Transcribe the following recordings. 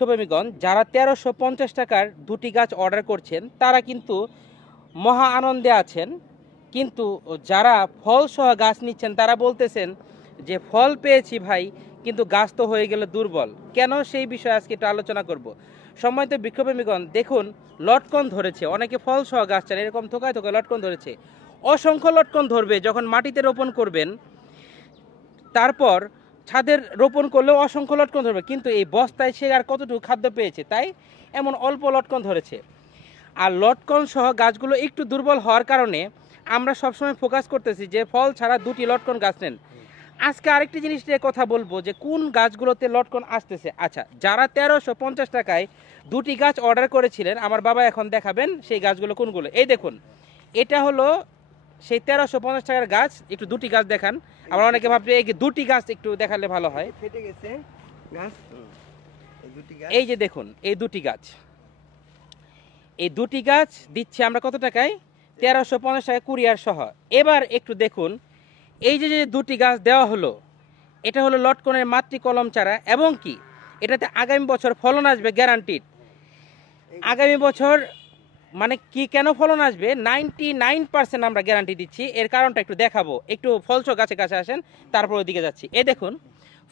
বৃক্ষপ্রেমীগণ যারা 1350 টাকার দুটি গাছ অর্ডার করছেন তারা কিন্তু মহা আনন্দে আছেন, কিন্তু যারা ফল সহ গাছ নিচ্ছেন তারা বলতেছেন যে ফল পেয়েছি ভাই, কিন্তু গাছ তো হয়ে গেল দুর্বল। কেন, সেই বিষয়ে আজকে একটু আলোচনা করব। সম্মানিত বৃক্ষপ্রেমীগণ দেখুন, লটকন ধরেছে, অনেকে ফল সহ গাছ চান, এরকম থোকায় থোকায় লটকন ধরেছে। অসংখ্য লটকন ধরবে যখন মাটিতে রোপণ করবেন, তারপর ছাদের রোপণ করলেও অসংখ্য লটকন ধরবে, কিন্তু এই বস্তায় সে আর কতটুকু খাদ্য পেয়েছে, তাই এমন অল্প লটকন ধরেছে। আর লটকন সহ গাছগুলো একটু দুর্বল হওয়ার কারণে আমরা সবসময় ফোকাস করতেছি যে ফল ছাড়া দুটি লটকন গাছ নেন। আজকে আরেকটি জিনিস নিয়ে কথা বলবো যে কোন গাছগুলোতে লটকন আসতেছে। আচ্ছা, যারা 1350 টাকায় দুটি গাছ অর্ডার করেছিলেন, আমার বাবা এখন দেখাবেন সেই গাছগুলো কোনগুলো। এই দেখুন, এটা হলো সেই 1350 টাকার গাছ। একটু দুটি গাছ দেখান। আমরা অনেকে ভাবছি এই দুটি গাছ একটু দেখালে ভালো হয়। ফেটে গেছে গাছ, এই যে দেখুন, এই দুটি গাছ, এই দুটি গাছ দিচ্ছি আমরা কত টাকায়? 1350 টাকা কুরিয়ার সহ। এবার একটু দেখুন, এই যে যে দুটি গাছ দেওয়া হলো, এটা হলো লটকনের মাতৃ কলম চারা, এবং কি এটাতে আগামী বছর ফলন আসবে গ্যারান্টিড। আগামী বছর মানে কি, কেন ফলন আসবে 99% আমরা গ্যারান্টি দিচ্ছি। এর কারণটা একটু দেখাবো। একটু ফলসহ গাছের কাছে আসেন, তারপর ওইদিকে যাচ্ছি। এই দেখুন,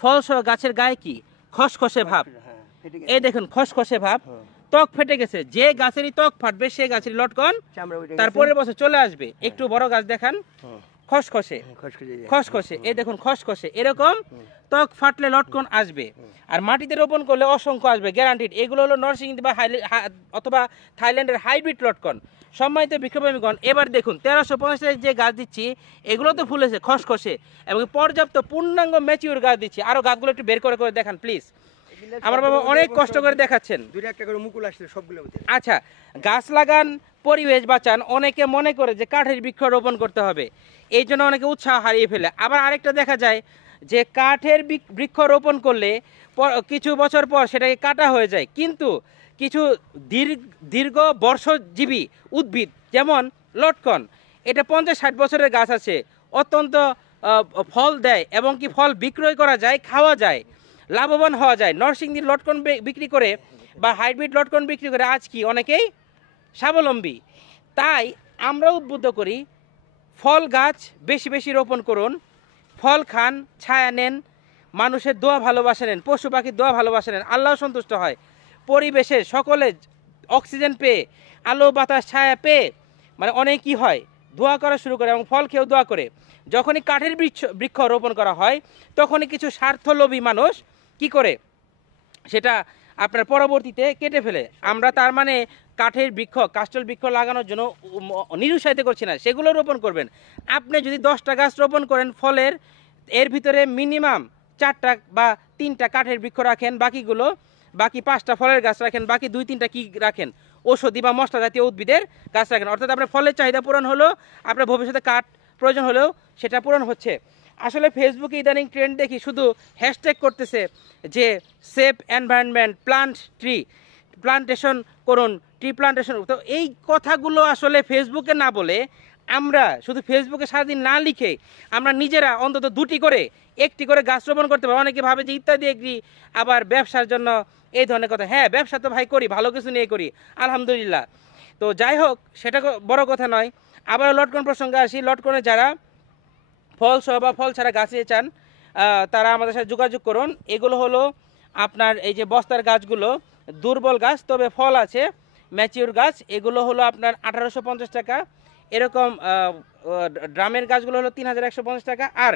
ফলসহ গাছের গায়ে কি খসখসে ভাব, এই দেখুন খসখসে ভাব, ত্বক ফেটে গেছে। যে গাছেরই ত্বক ফাটবে সে গাছেরই লটকন তারপরের বছর চলে আসবে। একটু বড় গাছ দেখান, খসখসে খসখসে, এই দেখুন খসখসে, এরকম ত্বক ফাটলে লটকন আসবে। আর মাটিতে রোপণ করলে অসংখ্য আসবে গ্যারান্টিড। এগুলো হলো নরসিংদী বা অথবা থাইল্যান্ডের হাইব্রিড লটকন। সম্মানিত বৃক্ষপ্রেমীগণ, এবার দেখুন 1350 যে গাছ দিচ্ছি, এগুলো তো ফুলেছে খসখসে এবং পর্যাপ্ত পূর্ণাঙ্গ ম্যাচিউর গাছ দিচ্ছি। আরো গাছগুলো একটু বের করে করে দেখান প্লিজ। আমার বাবা অনেক কষ্ট করে দেখাচ্ছেন। একটা করে মুকুল আসছে সবগুলো। আচ্ছা, গাছ লাগান, পরিবেশ বাঁচান। অনেকে মনে করে যে কাঠের বৃক্ষ রোপণ করতে হবে, এই জন্য অনেকে উৎসাহ হারিয়ে ফেলে। আবার আরেকটা দেখা যায় যে কাঠের বৃক্ষ রোপণ করলে কিছু বছর পর সেটাকে কাটা হয়ে যায়, কিন্তু কিছু দীর্ঘ বর্ষজীবী উদ্ভিদ যেমন লটকন, এটা 50-60 বছরের গাছ আছে, অত্যন্ত ফল দেয় এবং কি ফল বিক্রয় করা যায়, খাওয়া যায়, লাভবান হওয়া যায়। নরসিংদীর লটকন বিক্রি করে বা হাইব্রিড লটকন বিক্রি করে আজ কি অনেকেই স্বাবলম্বী। তাই আমরা উদ্বুদ্ধ করি, ফল গাছ বেশি বেশি রোপণ করুন, ফল খান, ছায়া নেন, মানুষের দোয়া ভালোবাসা নেন, পশু পাখির দোয়া ভালোবাসা নেন, আল্লাহ সন্তুষ্ট হয়। পরিবেশের সকলে অক্সিজেন পেয়ে, আলো বাতাস ছায়া পেয়ে, মানে অনেক কি হয়, দোয়া করা শুরু করে এবং ফল খেয়েও দোয়া করে। যখনই কাঠের বৃক্ষ রোপণ করা হয়, তখনই কিছু স্বার্থলোভী মানুষ কি করে সেটা আপনার পরবর্তীতে কেটে ফেলে। আমরা তার মানে কাঠের বৃক্ষ, কাস্টল বৃক্ষ লাগানোর জন্য নিরুৎসাহিত করছি না, সেগুলো রোপণ করবেন। আপনি যদি 10টা গাছ রোপণ করেন ফলের, এর ভিতরে মিনিমাম 4টা বা 3টা কাঠের বৃক্ষ রাখেন, বাকি 5টা ফলের গাছ রাখেন, বাকি 2-3টা কি রাখেন, ঔষধি বা মশলা জাতীয় উদ্ভিদের গাছ রাখেন। অর্থাৎ আপনার ফলের চাহিদা পূরণ হলো, আপনার ভবিষ্যতে কাঠ প্রয়োজন হলেও সেটা পূরণ হচ্ছে। আসলে ফেসবুকে ইদানিং ট্রেন্ড দেখি, শুধু হ্যাশট্যাগ করতেছে যে save environment, plant tree plantation করুন, ট্রি প্লান্টেশন। তো এই কথাগুলো আসলে ফেসবুকে না বলে, আমরা শুধু ফেসবুকে সারাদিন না লিখে আমরা নিজেরা অন্তত 2টি করে 1টি করে গাছ রোপণ করতে পারি। অনেকে ভাবে যে ইত্যাদি এগ্রি আবার ব্যবসার জন্য এই ধরনের কথা। হ্যাঁ, ব্যবসা তো ভাই করি, ভালো কিছু নিয়ে করি, আলহামদুলিল্লাহ। তো যাই হোক, সেটা বড় কথা নয়। আবার লটকন প্রসঙ্গে আসি। লটকনে যারা ফল সহ বা ফল ছাড়া গাছ নিয়ে চান, তারা আমাদের সাথে যোগাযোগ করুন। এগুলো হলো আপনার এই যে বস্তার গাছগুলো দুর্বল গাছ, তবে ফল আছে, ম্যাচিউর গাছ। এগুলো হলো আপনার 1850 টাকা। এরকম ড্রামের গাছগুলো হলো 3150 টাকা। আর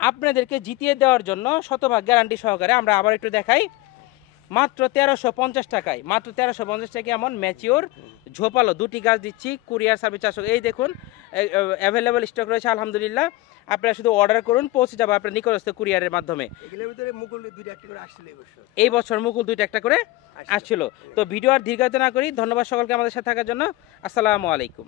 আপনাদেরকে জিতিয়ে দেওয়ার জন্য শতভাগ গ্যারান্টি সহকারে আমরা আবার একটু দেখাই, মাত্র 1350 টাকায়, মাত্র 1350 টাকায় এমন ম্যাচিওর ঝোপালো দুটি গাছ দিচ্ছি, কুরিয়ার সার্ভিস 400। এই দেখুন, অ্যাভেলেবল স্টক রয়েছে আলহামদুলিল্লাহ। আপনারা শুধু অর্ডার করুন, পৌঁছে যাবে আপনার নিকটস্থ কুরিয়ারের মাধ্যমে। এই বছর মুকুল 2টা একটা করে আসছিল। তো ভিডিও আর দীর্ঘায়িত না করি, ধন্যবাদ সকলকে আমাদের সাথে থাকার জন্য। আসসালামু আলাইকুম।